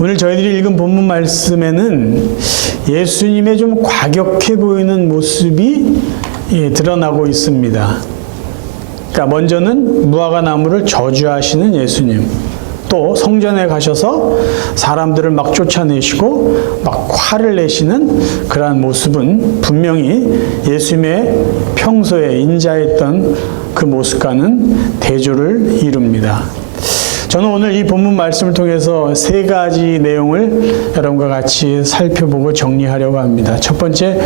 오늘 저희들이 읽은 본문 말씀에는 예수님의 좀 과격해 보이는 모습이 드러나고 있습니다. 그러니까 먼저는 무화과 나무를 저주하시는 예수님, 또 성전에 가셔서 사람들을 막 쫓아내시고 막 화를 내시는 그러한 모습은 분명히 예수님의 평소에 인자했던 그 모습과는 대조를 이룹니다. 저는 오늘 이 본문 말씀을 통해서 세 가지 내용을 여러분과 같이 살펴보고 정리하려고 합니다. 첫 번째,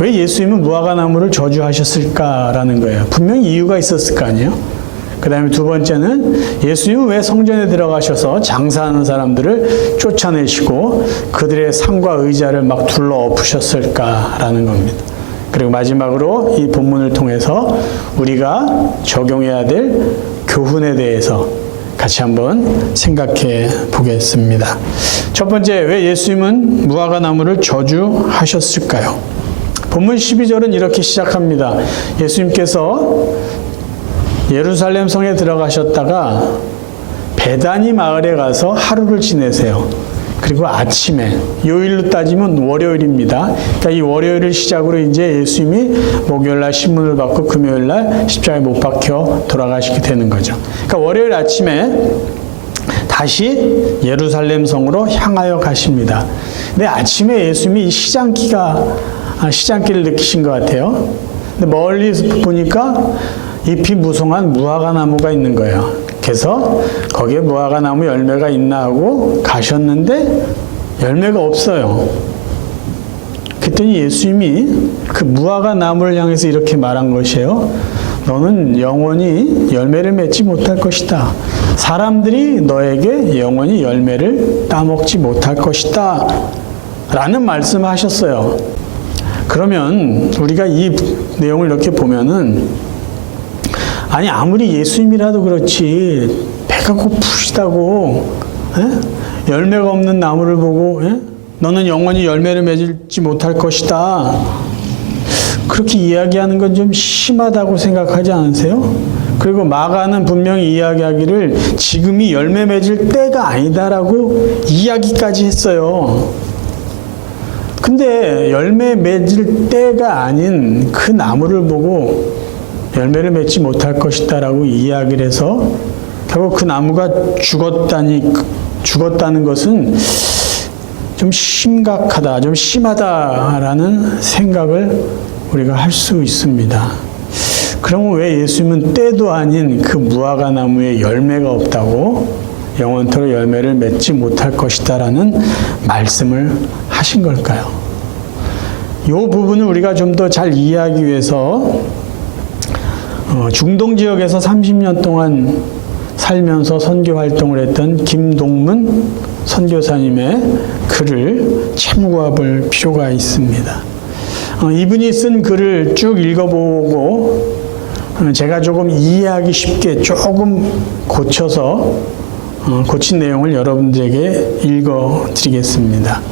왜 예수님은 무화과 나무를 저주하셨을까라는 거예요. 분명히 이유가 있었을 거 아니에요. 그 다음에 두 번째는 예수님은 왜 성전에 들어가셔서 장사하는 사람들을 쫓아내시고 그들의 상과 의자를 막 둘러 엎으셨을까라는 겁니다. 그리고 마지막으로 이 본문을 통해서 우리가 적용해야 될 교훈에 대해서 같이 한번 생각해 보겠습니다. 첫 번째, 왜 예수님은 무화과 나무를 저주하셨을까요? 본문 12절은 이렇게 시작합니다. 예수님께서 예루살렘 성에 들어가셨다가 베다니 마을에 가서 하루를 지내세요. 그리고 아침에, 요일로 따지면 월요일입니다. 그러니까 이 월요일을 시작으로 이제 예수님이 목요일날 신문을 받고 금요일날 십자가에 못 박혀 돌아가시게 되는 거죠. 그러니까 월요일 아침에 다시 예루살렘 성으로 향하여 가십니다. 근데 아침에 예수님이 시장길을 느끼신 것 같아요. 근데 멀리 보니까 잎이 무성한 무화과 나무가 있는 거예요. 그래서 거기에 무화과 나무 열매가 있나 하고 가셨는데 열매가 없어요. 그랬더니 예수님이 그 무화과 나무를 향해서 이렇게 말한 것이에요. 너는 영원히 열매를 맺지 못할 것이다. 사람들이 너에게 영원히 열매를 따먹지 못할 것이다. 라는 말씀을 하셨어요. 그러면 우리가 이 내용을 이렇게 보면은 아니 아무리 예수님이라도 그렇지 배가 고프시다고 열매가 없는 나무를 보고 너는 영원히 열매를 맺지 못할 것이다. 그렇게 이야기하는 건 좀 심하다고 생각하지 않으세요? 그리고 마가는 분명히 이야기하기를 지금이 열매 맺을 때가 아니다라고 이야기까지 했어요. 근데 열매 맺을 때가 아닌 그 나무를 보고 열매를 맺지 못할 것이다 라고 이야기를 해서 결국 그 나무가 죽었다는 것은 좀 심각하다, 좀 심하다라는 생각을 우리가 할 수 있습니다. 그러면 왜 예수님은 때도 아닌 그 무화과 나무에 열매가 없다고 영원토록 열매를 맺지 못할 것이다 라는 말씀을 하신 걸까요? 이 부분을 우리가 좀 더 잘 이해하기 위해서 중동 지역에서 30년 동안 살면서 선교 활동을 했던 김동문 선교사님의 글을 참고해 볼 필요가 있습니다. 이분이 쓴 글을 쭉 읽어보고 제가 조금 이해하기 쉽게 조금 고쳐서 고친 내용을 여러분들에게 읽어드리겠습니다.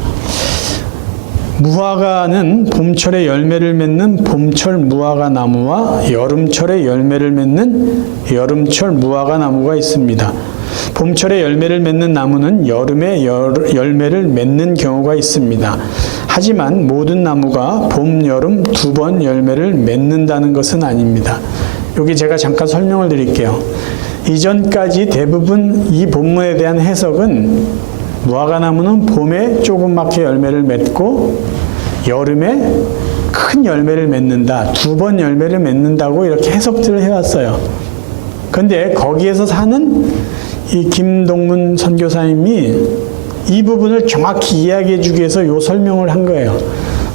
무화과는 봄철에 열매를 맺는 봄철 무화과 나무와 여름철에 열매를 맺는 여름철 무화과 나무가 있습니다. 봄철에 열매를 맺는 나무는 여름에 열매를 맺는 경우가 있습니다. 하지만 모든 나무가 봄, 여름 두 번 열매를 맺는다는 것은 아닙니다. 여기 제가 잠깐 설명을 드릴게요. 이전까지 대부분 이 본문에 대한 해석은 무화과 나무는 봄에 조그맣게 열매를 맺고 여름에 큰 열매를 맺는다. 두 번 열매를 맺는다고 이렇게 해석들을 해왔어요. 그런데 거기에서 사는 이 김동문 선교사님이 이 부분을 정확히 이야기해 주기 위해서 이 설명을 한 거예요.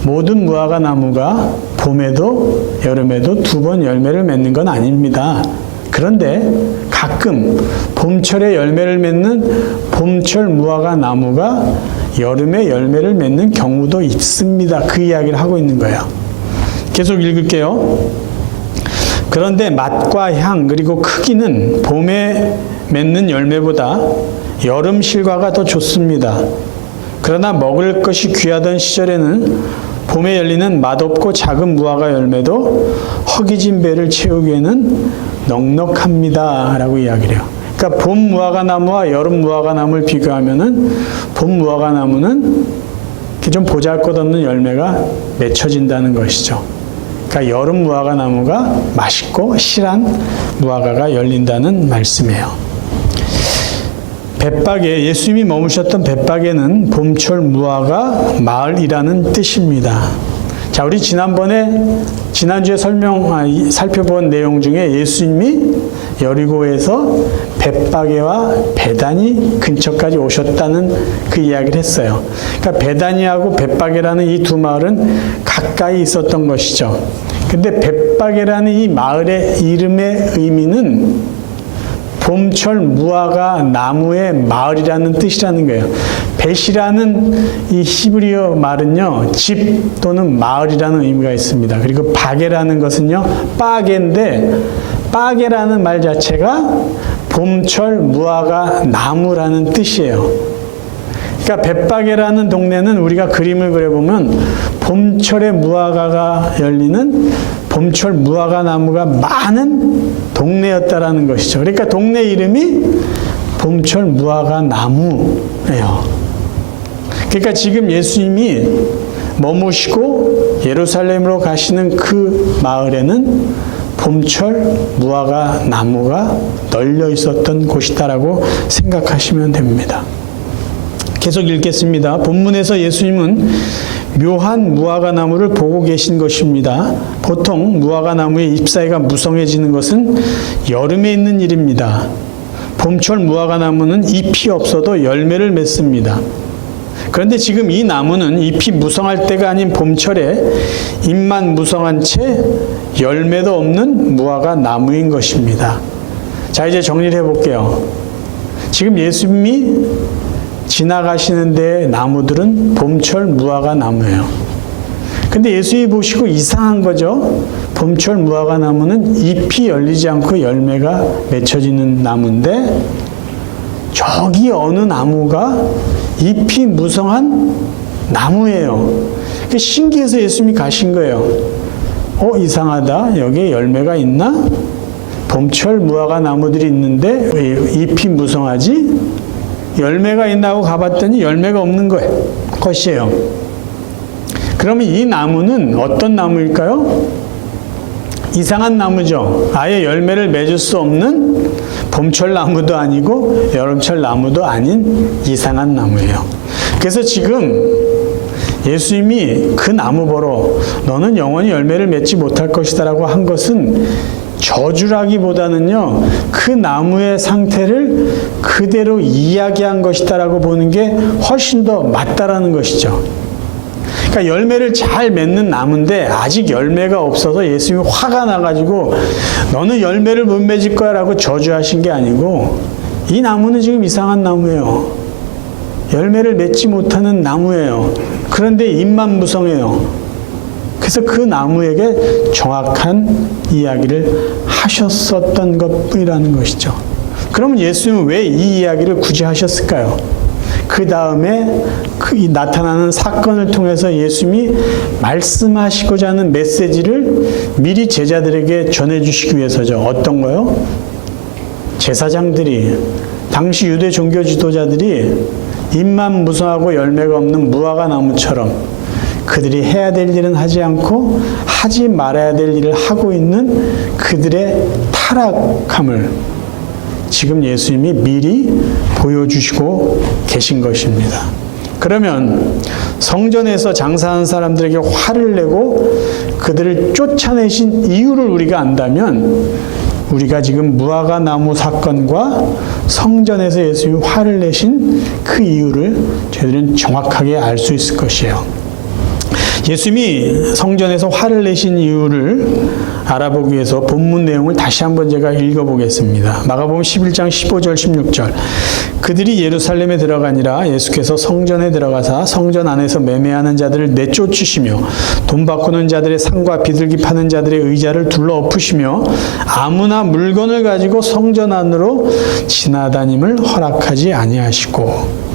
모든 무화과 나무가 봄에도 여름에도 두 번 열매를 맺는 건 아닙니다. 그런데 가끔 봄철에 열매를 맺는 봄철 무화과 나무가 여름에 열매를 맺는 경우도 있습니다. 그 이야기를 하고 있는 거예요. 계속 읽을게요. 그런데 맛과 향 그리고 크기는 봄에 맺는 열매보다 여름 실과가 더 좋습니다. 그러나 먹을 것이 귀하던 시절에는 봄에 열리는 맛없고 작은 무화과 열매도 허기진 배를 채우기에는 넉넉합니다. 라고 이야기를 해요. 그러니까 봄 무화과나무와 여름 무화과나무를 비교하면은 봄 무화과나무는 좀 보잘것없는 열매가 맺혀진다는 것이죠. 그러니까 여름 무화과나무가 맛있고 실한 무화과가 열린다는 말씀이에요. 벳박에, 예수님이 머무셨던 벳박에는 봄철 무화과 마을이라는 뜻입니다. 자, 우리 지난주에 살펴본 내용 중에 예수님이 여리고에서 벳박에와 베다니 근처까지 오셨다는 그 이야기를 했어요. 그러니까 베다니하고 벳박에라는 이 두 마을은 가까이 있었던 것이죠. 근데 벳박에라는 이 마을의 이름의 의미는 봄철 무화과 나무의 마을이라는 뜻이라는 거예요. 벳이라는 이 히브리어 말은요, 집 또는 마을이라는 의미가 있습니다. 그리고 바게라는 것은요, 빠게인데, 빠게라는 말 자체가 봄철 무화과 나무라는 뜻이에요. 그러니까 벳바게라는 동네는 우리가 그림을 그려보면 봄철에 무화과가 열리는 봄철 무화과 나무가 많은 동네였다라는 것이죠. 그러니까 동네 이름이 봄철 무화과 나무예요. 그러니까 지금 예수님이 머무시고 예루살렘으로 가시는 그 마을에는 봄철 무화과 나무가 널려 있었던 곳이다라고 생각하시면 됩니다. 계속 읽겠습니다. 본문에서 예수님은 묘한 무화과 나무를 보고 계신 것입니다. 보통 무화과 나무의 잎사이가 무성해지는 것은 여름에 있는 일입니다. 봄철 무화과 나무는 잎이 없어도 열매를 맺습니다. 그런데 지금 이 나무는 잎이 무성할 때가 아닌 봄철에 잎만 무성한 채 열매도 없는 무화과 나무인 것입니다. 자, 이제 정리를 해볼게요. 지금 예수님이 지나가시는 데 나무들은 봄철 무화과 나무예요. 근데 예수님이 보시고 이상한 거죠. 봄철 무화과 나무는 잎이 열리지 않고 열매가 맺혀지는 나무인데 저기 어느 나무가 잎이 무성한 나무예요. 신기해서 예수님이 가신 거예요. 이상하다. 여기에 열매가 있나? 봄철 무화과 나무들이 있는데 왜 잎이 무성하지? 열매가 있나 하고 가봤더니 열매가 없는 것이에요. 그러면 이 나무는 어떤 나무일까요? 이상한 나무죠. 아예 열매를 맺을 수 없는 봄철 나무도 아니고 여름철 나무도 아닌 이상한 나무예요. 그래서 지금 예수님이 그 나무 보러 너는 영원히 열매를 맺지 못할 것이다 라고 한 것은 저주라기보다는요, 그 나무의 상태를 그대로 이야기한 것이다 라고 보는 게 훨씬 더 맞다라는 것이죠. 그러니까 열매를 잘 맺는 나무인데 아직 열매가 없어서 예수님이 화가 나가지고 너는 열매를 못 맺을 거야 라고 저주하신 게 아니고 이 나무는 지금 이상한 나무예요. 열매를 맺지 못하는 나무예요. 그런데 잎만 무성해요. 그래서 그 나무에게 정확한 이야기를 하셨었던 것뿐이라는 것이죠. 그러면 예수님은 왜 이 이야기를 굳이 하셨을까요? 그 다음에 나타나는 사건을 통해서 예수님이 말씀하시고자 하는 메시지를 미리 제자들에게 전해주시기 위해서죠. 어떤 거요? 제사장들이, 당시 유대 종교 지도자들이 잎만 무성하고 열매가 없는 무화과 나무처럼 그들이 해야 될 일은 하지 않고 하지 말아야 될 일을 하고 있는 그들의 타락함을 지금 예수님이 미리 보여주시고 계신 것입니다. 그러면 성전에서 장사하는 사람들에게 화를 내고 그들을 쫓아내신 이유를 우리가 안다면 우리가 지금 무화과 나무 사건과 성전에서 예수님이 화를 내신 그 이유를 저희들은 정확하게 알 수 있을 것이에요. 예수님이 성전에서 화를 내신 이유를 알아보기 위해서 본문 내용을 다시 한번 제가 읽어보겠습니다. 마가복음 11장 15절 16절. 그들이 예루살렘에 들어가니라 예수께서 성전에 들어가사 성전 안에서 매매하는 자들을 내쫓으시며 돈 바꾸는 자들의 상과 비둘기 파는 자들의 의자를 둘러 엎으시며 아무나 물건을 가지고 성전 안으로 지나다님을 허락하지 아니하시고.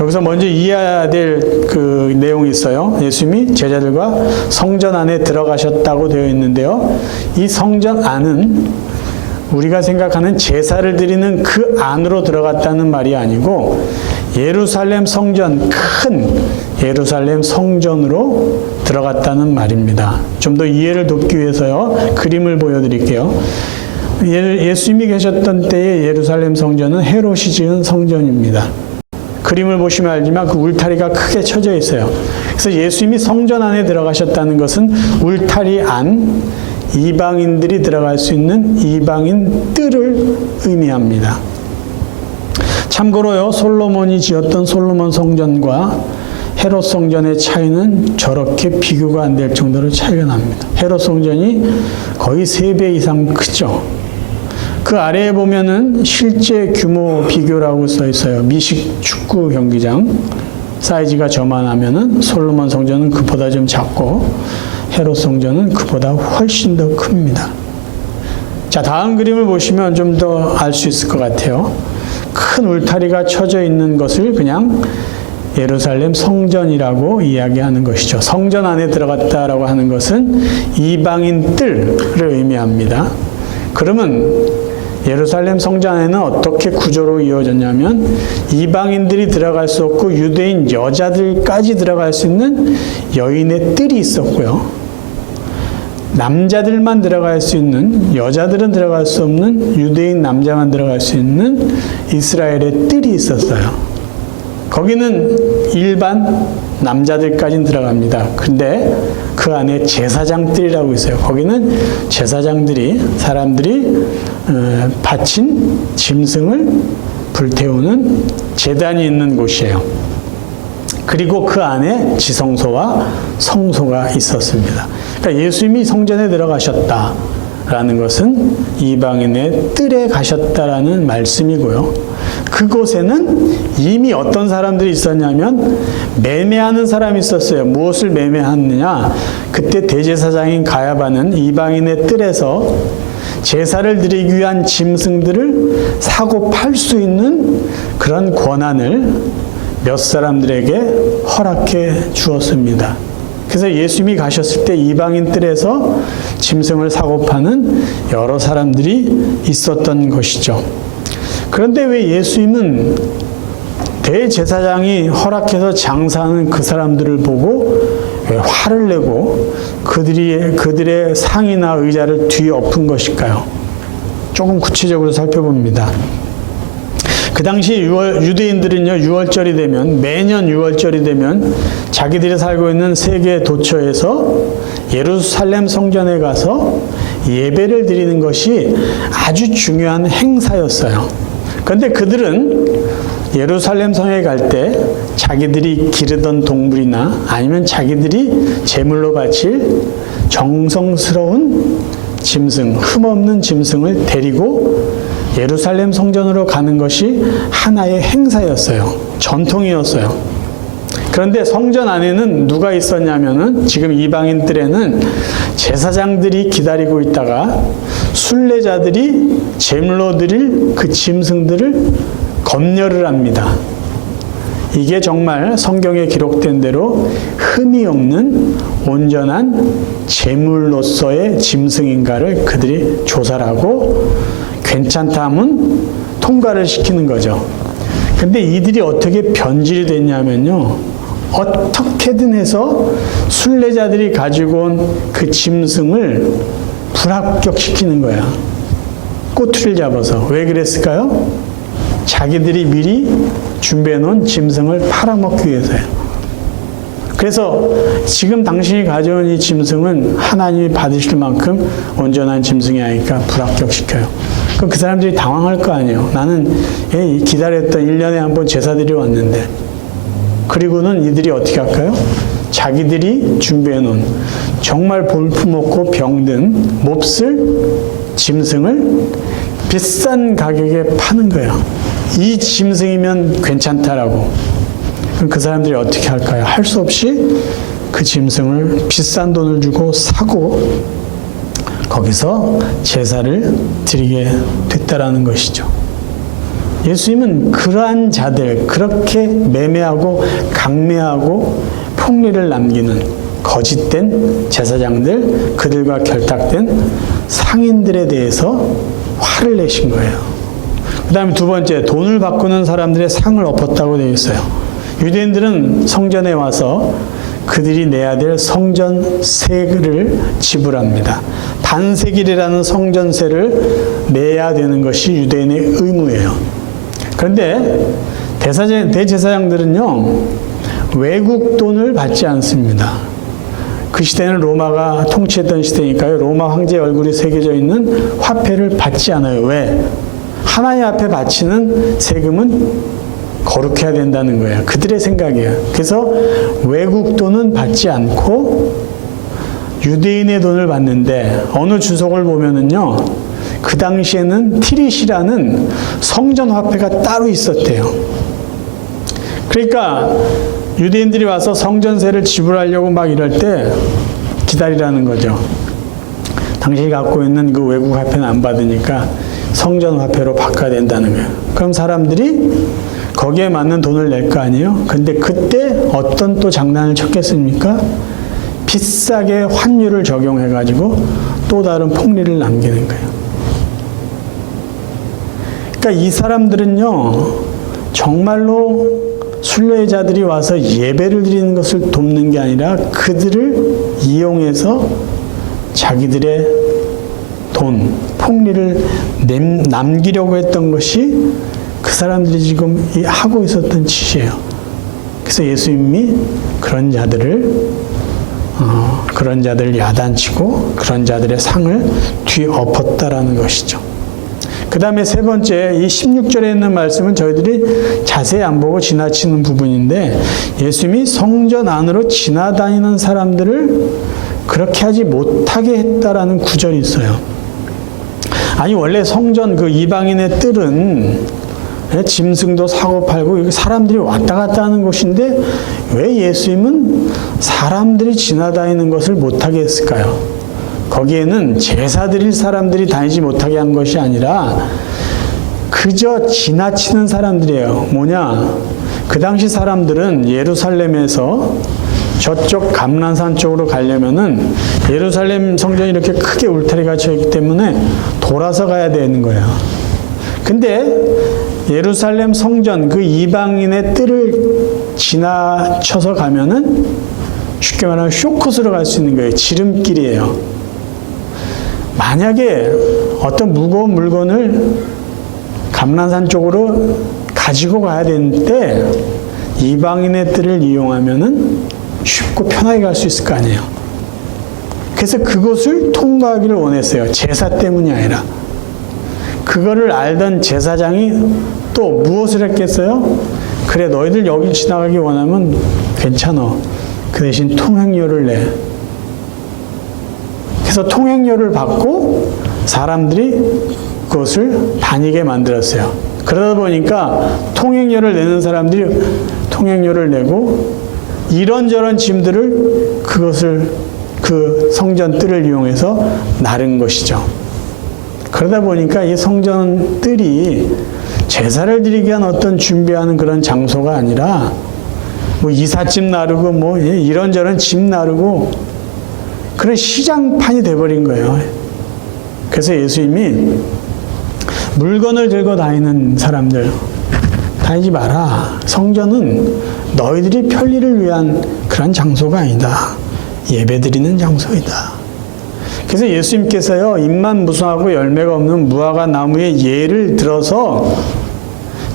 여기서 먼저 이해해야 될 그 내용이 있어요. 예수님이 제자들과 성전 안에 들어가셨다고 되어 있는데요. 이 성전 안은 우리가 생각하는 제사를 드리는 그 안으로 들어갔다는 말이 아니고 예루살렘 성전, 큰 예루살렘 성전으로 들어갔다는 말입니다. 좀 더 이해를 돕기 위해서요, 그림을 보여드릴게요. 예수님이 계셨던 때의 예루살렘 성전은 헤롯이 지은 성전입니다. 그림을 보시면 알지만 그 울타리가 크게 쳐져 있어요. 그래서 예수님이 성전 안에 들어가셨다는 것은 울타리 안, 이방인들이 들어갈 수 있는 이방인 뜰을 의미합니다. 참고로요, 솔로몬이 지었던 솔로몬 성전과 헤롯 성전의 차이는 저렇게 비교가 안 될 정도로 차이가 납니다. 헤롯 성전이 거의 3배 이상 크죠. 그 아래에 보면은 실제 규모 비교라고 써 있어요. 미식 축구 경기장 사이즈가 저만하면은 솔로몬 성전은 그보다 좀 작고 헤롯 성전은 그보다 훨씬 더 큽니다. 자, 다음 그림을 보시면 좀 더 알 수 있을 것 같아요. 큰 울타리가 쳐져 있는 것을 그냥 예루살렘 성전이라고 이야기하는 것이죠. 성전 안에 들어갔다라고 하는 것은 이방인 뜰을 의미합니다. 그러면 예루살렘 성전 안에는 어떻게 구조로 이어졌냐면 이방인들이 들어갈 수 없고 유대인 여자들까지 들어갈 수 있는 여인의 뜰이 있었고요. 남자들만 들어갈 수 있는, 여자들은 들어갈 수 없는 유대인 남자만 들어갈 수 있는 이스라엘의 뜰이 있었어요. 거기는 일반 남자들까지는 들어갑니다. 근데 그 안에 제사장 뜰이라고 있어요. 거기는 제사장들이, 사람들이 바친 짐승을 불태우는 제단이 있는 곳이에요. 그리고 그 안에 지성소와 성소가 있었습니다. 그러니까 예수님이 성전에 들어가셨다라는 것은 이방인의 뜰에 가셨다라는 말씀이고요. 그곳에는 이미 어떤 사람들이 있었냐면 매매하는 사람이 있었어요. 무엇을 매매하느냐? 그때 대제사장인 가야바는 이방인의 뜰에서 제사를 드리기 위한 짐승들을 사고 팔 수 있는 그런 권한을 몇 사람들에게 허락해 주었습니다. 그래서 예수님이 가셨을 때 이방인 뜰에서 짐승을 사고 파는 여러 사람들이 있었던 것이죠. 그런데 왜 예수님은 대제사장이 허락해서 장사하는 그 사람들을 보고 왜 화를 내고 그들의 상이나 의자를 뒤엎은 것일까요? 조금 구체적으로 살펴봅니다. 그 당시 유대인들은요, 6월절이 되면, 매년 6월절이 되면 자기들이 살고 있는 세계 도처에서 예루살렘 성전에 가서 예배를 드리는 것이 아주 중요한 행사였어요. 그런데 그들은 예루살렘 성에 갈 때 자기들이 기르던 동물이나 아니면 자기들이 제물로 바칠 정성스러운 짐승, 흠없는 짐승을 데리고 예루살렘 성전으로 가는 것이 하나의 행사였어요. 전통이었어요. 그런데 성전 안에는 누가 있었냐면은 지금 이방인 뜰에는 제사장들이 기다리고 있다가 순례자들이 제물로 드릴 그 짐승들을 검열을 합니다. 이게 정말 성경에 기록된 대로 흠이 없는 온전한 제물로서의 짐승인가를 그들이 조사를 하고 괜찮다 하면 통과를 시키는 거죠. 근데 이들이 어떻게 변질이 됐냐면요, 어떻게든 해서 순례자들이 가지고 온 그 짐승을 불합격시키는 거야. 꼬투리를 잡아서. 왜 그랬을까요? 자기들이 미리 준비해 놓은 짐승을 팔아먹기 위해서요. 그래서 지금 당신이 가져온 이 짐승은 하나님이 받으실 만큼 온전한 짐승이 아니니까 불합격시켜요. 그럼 그 사람들이 당황할 거 아니에요. 나는 기다렸던 1년에 한 번 제사드리러 왔는데. 그리고는 이들이 어떻게 할까요? 자기들이 준비해 놓은 정말 볼품없고 병든 몹쓸 짐승을 비싼 가격에 파는 거예요. 이 짐승이면 괜찮다라고. 그럼 그 사람들이 어떻게 할까요? 할 수 없이 그 짐승을 비싼 돈을 주고 사고 거기서 제사를 드리게 됐다라는 것이죠. 예수님은 그러한 자들, 그렇게 매매하고 강매하고 폭리를 남기는 거짓된 제사장들, 그들과 결탁된 상인들에 대해서 화를 내신 거예요. 그 다음에 두 번째, 돈을 바꾸는 사람들의 상을 엎었다고 되어 있어요. 유대인들은 성전에 와서 그들이 내야 될 성전세를 지불합니다. 반세길이라는 성전세를 내야 되는 것이 유대인의 의무예요. 그런데 대제사장들은요, 외국 돈을 받지 않습니다. 그 시대는 로마가 통치했던 시대니까요, 로마 황제의 얼굴이 새겨져 있는 화폐를 받지 않아요. 왜? 하나님 앞에 바치는 세금은 거룩해야 된다는 거예요. 그들의 생각이에요. 그래서 외국 돈은 받지 않고 유대인의 돈을 받는데, 어느 주석을 보면은요, 그 당시에는 티릿이라는 성전 화폐가 따로 있었대요. 그러니까 유대인들이 와서 성전세를 지불하려고 막 이럴 때 기다리라는 거죠. 당신이 갖고 있는 그 외국 화폐는 안 받으니까 성전 화폐로 바꿔야 된다는 거예요. 그럼 사람들이 거기에 맞는 돈을 낼 거 아니에요? 근데 그때 어떤 또 장난을 쳤겠습니까? 비싸게 환율을 적용해가지고 또 다른 폭리를 남기는 거예요. 그러니까 이 사람들은요, 정말로 순례자들이 와서 예배를 드리는 것을 돕는 게 아니라 그들을 이용해서 자기들의 돈, 폭리를 남기려고 했던 것이 그 사람들이 지금 하고 있었던 짓이에요. 그래서 예수님이 그런 자들을 야단치고 그런 자들의 상을 뒤엎었다라는 것이죠. 그 다음에 세 번째, 이 16절에 있는 말씀은 저희들이 자세히 안 보고 지나치는 부분인데, 예수님이 성전 안으로 지나다니는 사람들을 그렇게 하지 못하게 했다라는 구절이 있어요. 아니, 원래 성전 그 이방인의 뜰은 짐승도 사고 팔고 사람들이 왔다 갔다 하는 곳인데, 왜 예수님은 사람들이 지나다니는 것을 못하게 했을까요? 거기에는 제사 드릴 사람들이 다니지 못하게 한 것이 아니라 그저 지나치는 사람들이에요. 뭐냐? 그 당시 사람들은 예루살렘에서 저쪽 감람산 쪽으로 가려면은 예루살렘 성전이 이렇게 크게 울타리가 쳐 있기 때문에 돌아서 가야 되는 거예요. 근데 예루살렘 성전 그 이방인의 뜰을 지나쳐서 가면은 쉽게 말하면 쇼컷으로 갈 수 있는 거예요. 지름길이에요. 만약에 어떤 무거운 물건을 감람산 쪽으로 가지고 가야 되는데 이방인의 뜰을 이용하면은 쉽고 편하게 갈 수 있을 거 아니에요. 그래서 그곳을 통과하기를 원했어요. 제사 때문이 아니라. 그거를 알던 제사장이 또 무엇을 했겠어요? 그래, 너희들 여기 지나가기 원하면 괜찮아. 그 대신 통행료를 내. 그래서 통행료를 받고 사람들이 그것을 다니게 만들었어요. 그러다 보니까 통행료를 내는 사람들이 통행료를 내고 이런저런 짐들을 그 성전 뜰을 이용해서 나른 것이죠. 그러다 보니까 이 성전 뜰이 제사를 드리기 위한 어떤 준비하는 그런 장소가 아니라 뭐 이삿짐 나르고 뭐 이런저런 짐 나르고 그런 시장판이 돼버린 거예요. 그래서 예수님이 물건을 들고 다니는 사람들 다니지 마라. 성전은 너희들이 편리를 위한 그런 장소가 아니다. 예배드리는 장소이다. 그래서 예수님께서요, 잎만 무성하고 열매가 없는 무화과 나무의 예를 들어서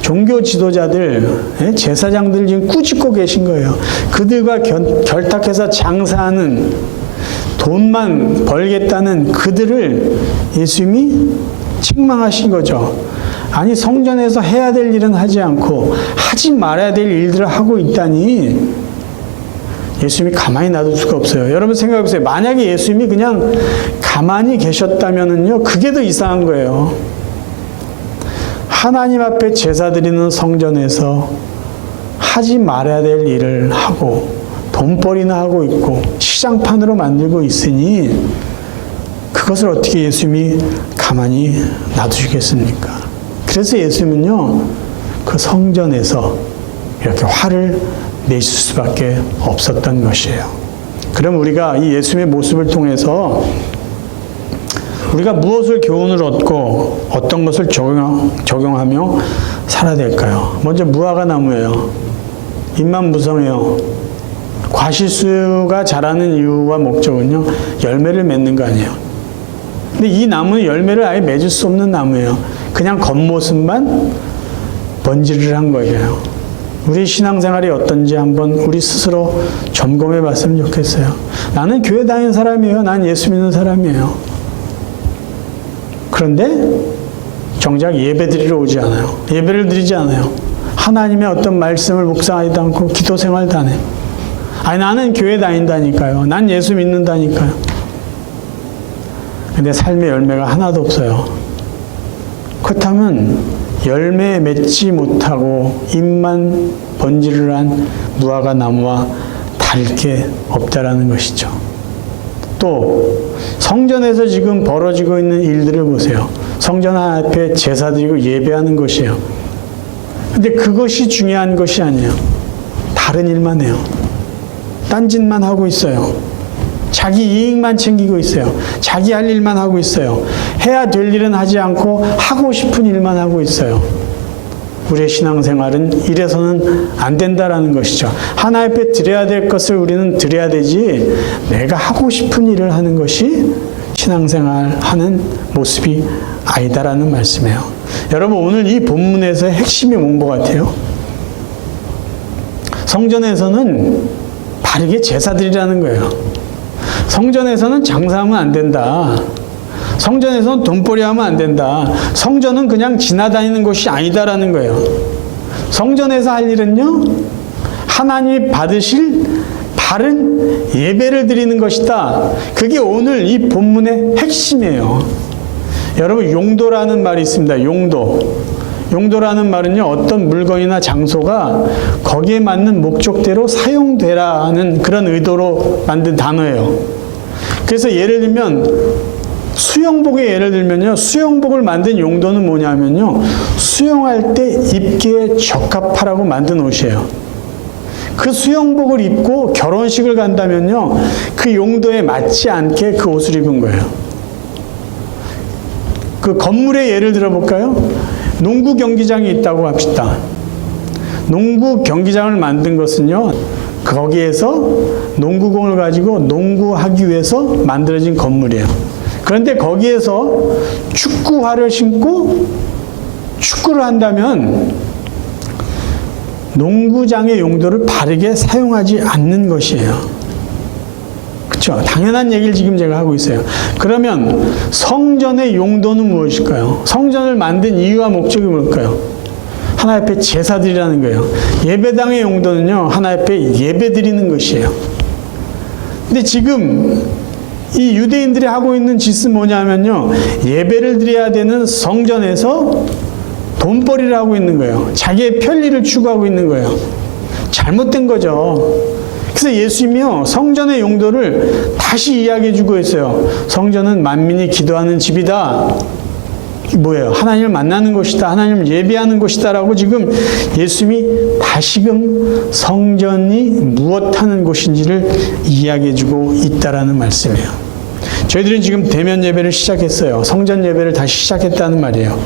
종교 지도자들, 제사장들 지금 꾸짖고 계신 거예요. 그들과 결탁해서 장사하는, 돈만 벌겠다는 그들을 예수님이 책망하신 거죠. 아니, 성전에서 해야 될 일은 하지 않고 하지 말아야 될 일들을 하고 있다니 예수님이 가만히 놔둘 수가 없어요. 여러분 생각해 보세요. 만약에 예수님이 그냥 가만히 계셨다면은요, 그게 더 이상한 거예요. 하나님 앞에 제사 드리는 성전에서 하지 말아야 될 일을 하고 돈벌이나 하고 있고 시장판으로 만들고 있으니 그것을 어떻게 예수님이 가만히 놔두시겠습니까? 그래서 예수님은요, 그 성전에서 이렇게 화를 내실 수밖에 없었던 것이에요. 그럼 우리가 이 예수님의 모습을 통해서 우리가 무엇을 교훈을 얻고 어떤 것을 적용하며 살아야 될까요? 먼저 무화과 나무예요. 잎만 무성해요. 과실수가 자라는 이유와 목적은요, 열매를 맺는 거 아니에요. 근데 이 나무는 열매를 아예 맺을 수 없는 나무예요. 그냥 겉모습만 번지를 한 거예요. 우리 신앙생활이 어떤지 한번 우리 스스로 점검해 봤으면 좋겠어요. 나는 교회 다니는 사람이에요. 난 예수 믿는 사람이에요. 그런데 정작 예배 드리러 오지 않아요. 예배를 드리지 않아요. 하나님의 어떤 말씀을 묵상하지도 않고 기도 생활도 안 해요. 아니, 나는 교회 다닌다니까요. 난 예수 믿는다니까요. 근데 삶의 열매가 하나도 없어요. 그렇다면 열매 맺지 못하고 잎만 번지를 한 무화과 나무와 다를 게 없다라는 것이죠. 또 성전에서 지금 벌어지고 있는 일들을 보세요. 성전 앞에 제사 드리고 예배하는 것이에요. 근데 그것이 중요한 것이 아니에요. 다른 일만 해요. 딴짓만 하고 있어요. 자기 이익만 챙기고 있어요. 자기 할 일만 하고 있어요. 해야 될 일은 하지 않고 하고 싶은 일만 하고 있어요. 우리의 신앙생활은 이래서는 안 된다라는 것이죠. 하나님 앞에 드려야 될 것을 우리는 드려야 되지, 내가 하고 싶은 일을 하는 것이 신앙생활하는 모습이 아니다라는 말씀이에요. 여러분, 오늘 이 본문에서의 핵심이 뭔 것 같아요? 성전에서는 바르게 제사 드리라는 거예요. 성전에서는 장사하면 안 된다. 성전에서는 돈벌이 하면 안 된다. 성전은 그냥 지나다니는 곳이 아니다라는 거예요. 성전에서 할 일은요, 하나님이 받으실 바른 예배를 드리는 것이다. 그게 오늘 이 본문의 핵심이에요. 여러분, 용도라는 말이 있습니다. 용도라는 말은요, 어떤 물건이나 장소가 거기에 맞는 목적대로 사용되라는 그런 의도로 만든 단어예요. 그래서 예를 들면 수영복의 예를 들면요, 수영복을 만든 용도는 뭐냐면요, 수영할 때 입기에 적합하라고 만든 옷이에요. 그 수영복을 입고 결혼식을 간다면요, 그 용도에 맞지 않게 그 옷을 입은 거예요. 그 건물의 예를 들어볼까요? 농구 경기장이 있다고 합시다. 농구 경기장을 만든 것은요, 거기에서 농구공을 가지고 농구하기 위해서 만들어진 건물이에요. 그런데 거기에서 축구화를 신고 축구를 한다면 농구장의 용도를 바르게 사용하지 않는 것이에요. 그렇죠? 당연한 얘기를 지금 제가 하고 있어요. 그러면 성전의 용도는 무엇일까요? 성전을 만든 이유와 목적이 뭘까요? 하나님 앞에 제사 드리라는 거예요. 예배당의 용도는요, 하나님 앞에 예배 드리는 것이에요. 근데 지금 이 유대인들이 하고 있는 짓은 뭐냐면요, 예배를 드려야 되는 성전에서 돈벌이를 하고 있는 거예요. 자기의 편리를 추구하고 있는 거예요. 잘못된 거죠. 그래서 예수님이요, 성전의 용도를 다시 이야기해 주고 있어요. 성전은 만민이 기도하는 집이다. 뭐예요? 하나님을 만나는 곳이다. 하나님을 예배하는 곳이다. 라고 지금 예수님이 다시금 성전이 무엇하는 곳인지를 이야기해 주고 있다라는 말씀이에요. 저희들은 지금 대면 예배를 시작했어요. 성전 예배를 다시 시작했다는 말이에요.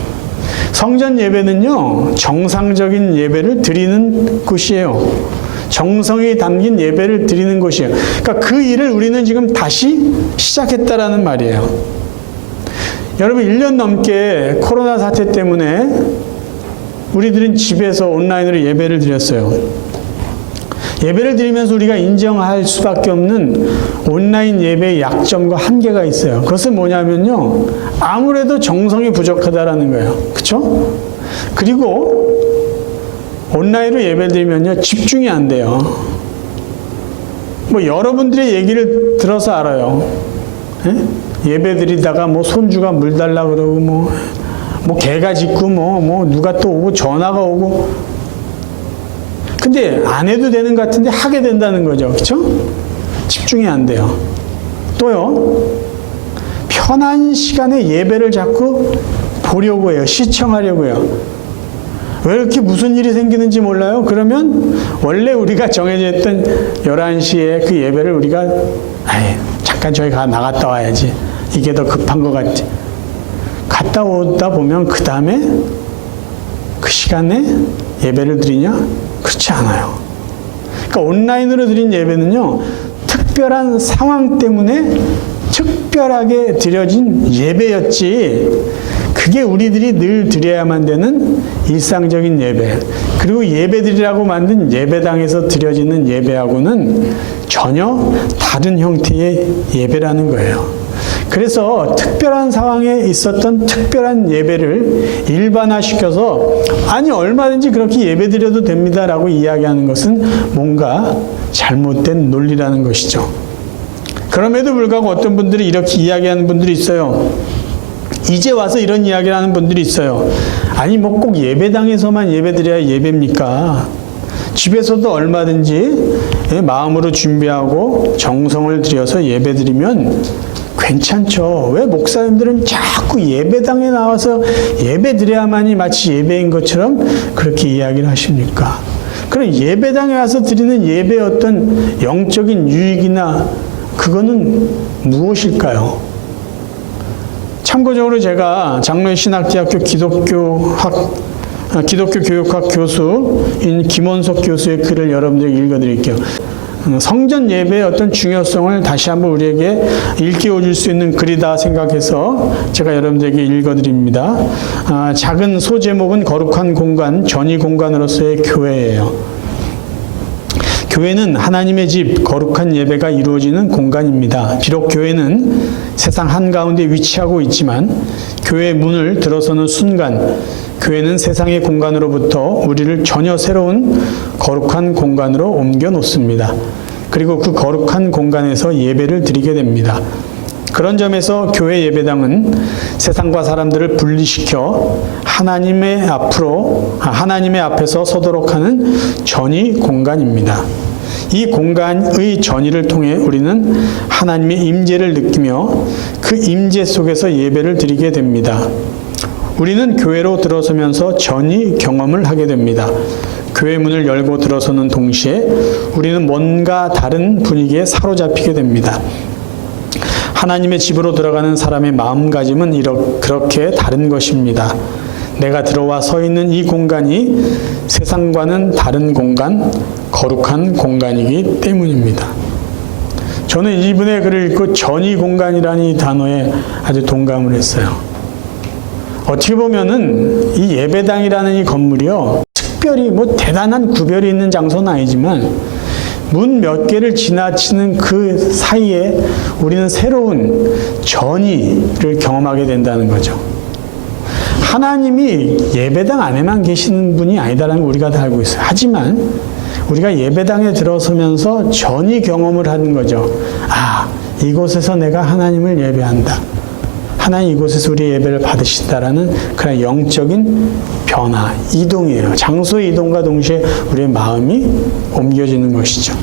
성전 예배는요, 정상적인 예배를 드리는 곳이에요. 정성이 담긴 예배를 드리는 곳이에요. 그러니까 그 일을 우리는 지금 다시 시작했다라는 말이에요. 여러분, 1년 넘게 코로나 사태 때문에 우리들은 집에서 온라인으로 예배를 드렸어요. 예배를 드리면서 우리가 인정할 수밖에 없는 온라인 예배의 약점과 한계가 있어요. 그것은 뭐냐면요, 아무래도 정성이 부족하다라는 거예요. 그렇죠? 그리고 온라인으로 예배 드리면요, 집중이 안 돼요. 뭐 여러분들의 얘기를 들어서 알아요. 예배 드리다가 뭐 손주가 물 달라 그러고 뭐 개가 짖고 뭐 누가 또 오고 전화가 오고. 근데 안 해도 되는 것 같은데 하게 된다는 거죠. 그렇죠? 집중이 안 돼요. 또요, 편한 시간에 예배를 자꾸 보려고 해요. 시청하려고 해요. 왜 이렇게 무슨 일이 생기는지 몰라요? 그러면 원래 우리가 정해져 있던 11시에 그 예배를 우리가 잠깐 저기 나갔다 와야지. 이게 더 급한 것 같지. 갔다 오다 보면 그 다음에 그 시간에 예배를 드리냐? 그렇지 않아요. 그러니까 온라인으로 드린 예배는요, 특별한 상황 때문에 특별하게 드려진 예배였지, 그게 우리들이 늘 드려야만 되는 일상적인 예배, 그리고 예배드리라고 만든 예배당에서 드려지는 예배하고는 전혀 다른 형태의 예배라는 거예요. 그래서 특별한 상황에 있었던 특별한 예배를 일반화시켜서 아니 얼마든지 그렇게 예배드려도 됩니다라고 이야기하는 것은 뭔가 잘못된 논리라는 것이죠. 그럼에도 불구하고 어떤 분들이 이렇게 이야기하는 분들이 있어요. 이제 와서 이런 이야기를 하는 분들이 있어요. 아니 뭐 꼭 예배당에서만 예배드려야 예배입니까? 집에서도 얼마든지 마음으로 준비하고 정성을 들여서 예배드리면 괜찮죠. 왜 목사님들은 자꾸 예배당에 나와서 예배드려야만이 마치 예배인 것처럼 그렇게 이야기를 하십니까? 그럼 예배당에 와서 드리는 예배의 어떤 영적인 유익이나 그거는 무엇일까요? 참고적으로 제가 장로신학대학교 기독교 교육학 교수인 김원석 교수의 글을 여러분들에게 읽어드릴게요. 성전 예배의 어떤 중요성을 다시 한번 우리에게 일깨워 줄 수 있는 글이다 생각해서 제가 여러분들에게 읽어드립니다. 작은 소제목은 거룩한 공간, 전이 공간으로서의 교회예요. 교회는 하나님의 집, 거룩한 예배가 이루어지는 공간입니다. 비록 교회는 세상 한가운데 위치하고 있지만 교회의 문을 들어서는 순간 교회는 세상의 공간으로부터 우리를 전혀 새로운 거룩한 공간으로 옮겨 놓습니다. 그리고 그 거룩한 공간에서 예배를 드리게 됩니다. 그런 점에서 교회 예배당은 세상과 사람들을 분리시켜 하나님의 앞에서 서도록 하는 전이 공간입니다. 이 공간의 전이를 통해 우리는 하나님의 임재를 느끼며 그 임재 속에서 예배를 드리게 됩니다. 우리는 교회로 들어서면서 전이 경험을 하게 됩니다. 교회 문을 열고 들어서는 동시에 우리는 뭔가 다른 분위기에 사로잡히게 됩니다. 하나님의 집으로 들어가는 사람의 마음가짐은 그렇게 다른 것입니다. 내가 들어와 서 있는 이 공간이 세상과는 다른 공간, 거룩한 공간이기 때문입니다. 저는 이분의 글을 읽고 전이 공간이라는 이 단어에 아주 동감을 했어요. 어떻게 보면은 이 예배당이라는 이 건물이요, 특별히 뭐 대단한 구별이 있는 장소는 아니지만 문 몇 개를 지나치는 그 사이에 우리는 새로운 전이를 경험하게 된다는 거죠. 하나님이 예배당 안에만 계시는 분이 아니다라는 걸 우리가 다 알고 있어요. 하지만 우리가 예배당에 들어서면서 전이 경험을 하는 거죠. 아, 이곳에서 내가 하나님을 예배한다. 하나님 이곳에서 우리의 예배를 받으신다라는 그런 영적인 변화, 이동이에요. 장소의 이동과 동시에 우리의 마음이 옮겨지는 것이죠.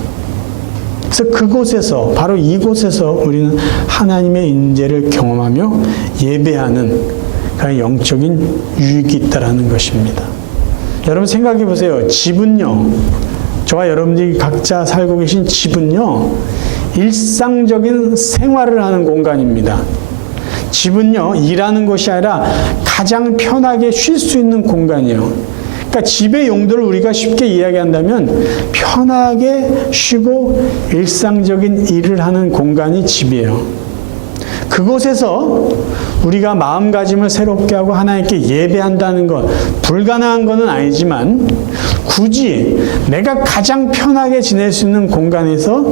그래서 그곳에서, 바로 이곳에서 우리는 하나님의 임재를 경험하며 예배하는 그런 영적인 유익이 있다라는 것입니다. 여러분 생각해 보세요. 집은요, 저와 여러분들이 각자 살고 계신 집은요, 일상적인 생활을 하는 공간입니다. 집은요, 일하는 것이 아니라 가장 편하게 쉴 수 있는 공간이에요. 그러니까 집의 용도를 우리가 쉽게 이야기한다면 편하게 쉬고 일상적인 일을 하는 공간이 집이에요. 그곳에서 우리가 마음가짐을 새롭게 하고 하나님께 예배한다는 것, 불가능한 것은 아니지만 굳이 내가 가장 편하게 지낼 수 있는 공간에서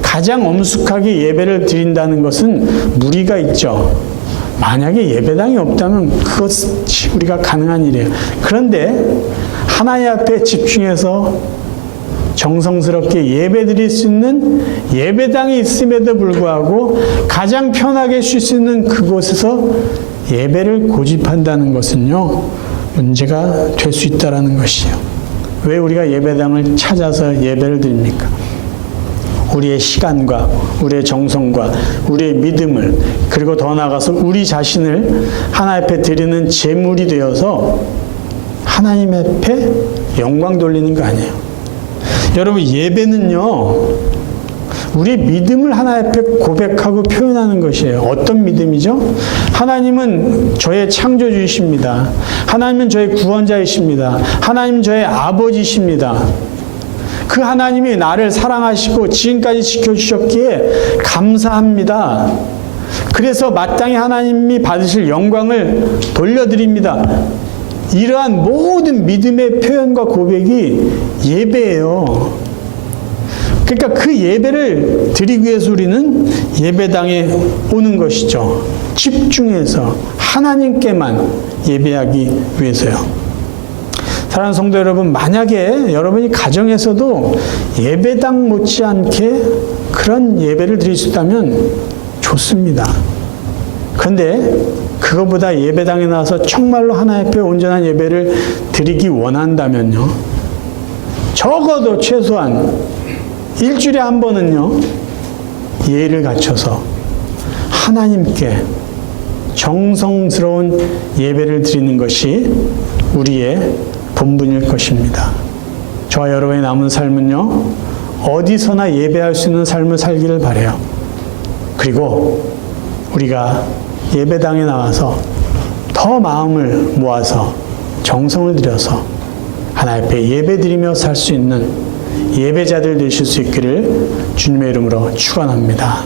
가장 엄숙하게 예배를 드린다는 것은 무리가 있죠. 만약에 예배당이 없다면 그것이 우리가 가능한 일이에요. 그런데 하나님 앞에 집중해서 정성스럽게 예배드릴 수 있는 예배당이 있음에도 불구하고 가장 편하게 쉴 수 있는 그곳에서 예배를 고집한다는 것은요, 문제가 될 수 있다는 것이에요. 왜 우리가 예배당을 찾아서 예배를 드립니까? 우리의 시간과 우리의 정성과 우리의 믿음을, 그리고 더 나아가서 우리 자신을 하나님 앞에 드리는 제물이 되어서 하나님 앞에 영광 돌리는 거 아니에요. 여러분, 예배는요, 우리 믿음을 하나님 앞에 고백하고 표현하는 것이에요. 어떤 믿음이죠? 하나님은 저의 창조주이십니다. 하나님은 저의 구원자이십니다. 하나님은 저의 아버지십니다. 그 하나님이 나를 사랑하시고 지금까지 지켜주셨기에 감사합니다. 그래서 마땅히 하나님이 받으실 영광을 돌려드립니다. 이러한 모든 믿음의 표현과 고백이 예배예요. 그러니까 그 예배를 드리기 위해서 우리는 예배당에 오는 것이죠. 집중해서 하나님께만 예배하기 위해서요. 사랑하는 성도 여러분, 만약에 여러분이 가정에서도 예배당 못지않게 그런 예배를 드릴 수 있다면 좋습니다. 그런데 그것보다 예배당에 나와서 정말로 하나님 앞에 온전한 예배를 드리기 원한다면요, 적어도 최소한 일주일에 한 번은요, 예의를 갖춰서 하나님께 정성스러운 예배를 드리는 것이 우리의 본분일 것입니다. 저와 여러분의 남은 삶은요, 어디서나 예배할 수 있는 삶을 살기를 바라요. 그리고 우리가 예배당에 나와서 더 마음을 모아서 정성을 들여서 하나님 앞에 예배드리며 살 수 있는 예배자들 되실 수 있기를 주님의 이름으로 축원합니다.